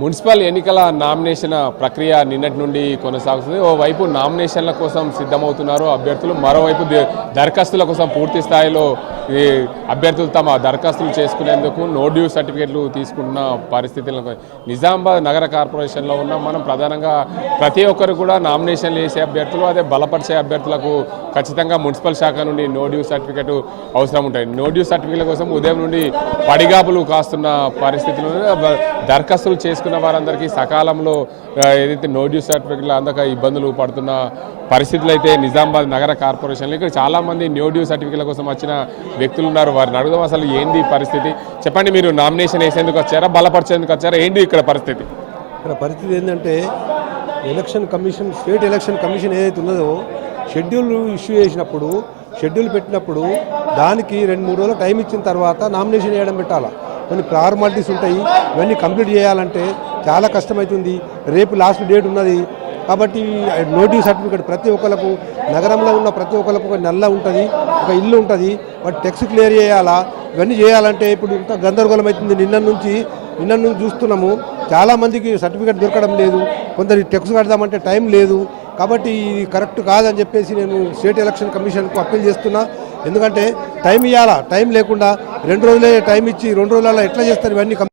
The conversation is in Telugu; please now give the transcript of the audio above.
మున్సిపల్ ఎన్నికల నామినేషన్ ప్రక్రియ నిన్నటి నుండి కొనసాగుతుంది. ఓవైపు నామినేషన్ల కోసం సిద్ధమవుతున్నారు అభ్యర్థులు, మరోవైపు దరఖాస్తుల కోసం పూర్తి స్థాయిలో ఈ అభ్యర్థులు తమ దరఖాస్తులు చేసుకునేందుకు నో డ్యూ సర్టిఫికేట్లు తీసుకుంటున్న పరిస్థితులను నిజామాబాద్ నగర కార్పొరేషన్లో ఉన్నాం మనం. ప్రధానంగా ప్రతి ఒక్కరు కూడా నామినేషన్లు వేసే అభ్యర్థులు, అదే బలపరిచే అభ్యర్థులకు ఖచ్చితంగా మున్సిపల్ శాఖ నుండి నో డ్యూ సర్టిఫికేట్ అవసరం ఉంటాయి. నో డ్యూ సర్టిఫికేట్ల కోసం ఉదయం నుండి పడిగాపులు కాస్తున్న పరిస్థితులు, దరఖాస్తులు చేసుకున్న వారందరికీ సకాలంలో ఏదైతే నో డ్యూ సర్టిఫికేట్లు అందక ఇబ్బందులు పడుతున్న పరిస్థితులు అయితే నిజామాబాద్ నగర కార్పొరేషన్లో ఇక్కడ చాలామంది నో డ్యూ సర్టిఫికేట్ల కోసం వచ్చిన వ్యక్తులు ఉన్నారు. వారిని అడుగుదాం, అసలు ఏంది పరిస్థితి, చెప్పండి. మీరు నామినేషన్ వేసేందుకు వచ్చారా, బలపరిచేందుకు వచ్చారా, ఏంటి ఇక్కడ పరిస్థితి? ఇక్కడ పరిస్థితి ఏంటంటే election commission, state election commission ఏదైతే ఉన్నదో షెడ్యూల్ ఇష్యూ చేసినప్పుడు, షెడ్యూల్ పెట్టినప్పుడు దానికి 2-3 రోజులు టైం ఇచ్చిన తర్వాత నామినేషన్ వేయడం పెట్టాలా. కొన్ని ఫార్మాలిటీస్ ఉంటాయి, ఇవన్నీ కంప్లీట్ చేయాలంటే చాలా కష్టమవుతుంది. రేపు లాస్ట్ డేట్ ఉన్నది కాబట్టి నో డ్యూ సర్టిఫికేట్ ప్రతి ఒక్కరికి, నగరంలో ఉన్న ప్రతి ఒక్కరికి ఒక నెల ఉంటుంది, ఒక ఇల్లు ఉంటుంది, వాటి టెక్స్ క్లియర్ చేయాలా. ఇవన్నీ చేయాలంటే ఇప్పుడు ఇంత గందరగోళం అవుతుంది. నిన్న నుంచి చూస్తున్నాము, చాలామందికి సర్టిఫికేట్ దొరకడం లేదు, కొందరు టెక్స్ కడదామంటే టైం లేదు. కాబట్టి ఇది కరెక్ట్ కాదని చెప్పేసి నేను స్టేట్ ఎలక్షన్ కమిషన్కు అప్పీల్ చేస్తున్నా. ఎందుకంటే టైం ఇవ్వాలా, టైం లేకుండా 2 రోజులే టైం ఇచ్చి 2 రోజులలో ఎట్లా చేస్తారు ఇవన్నీ.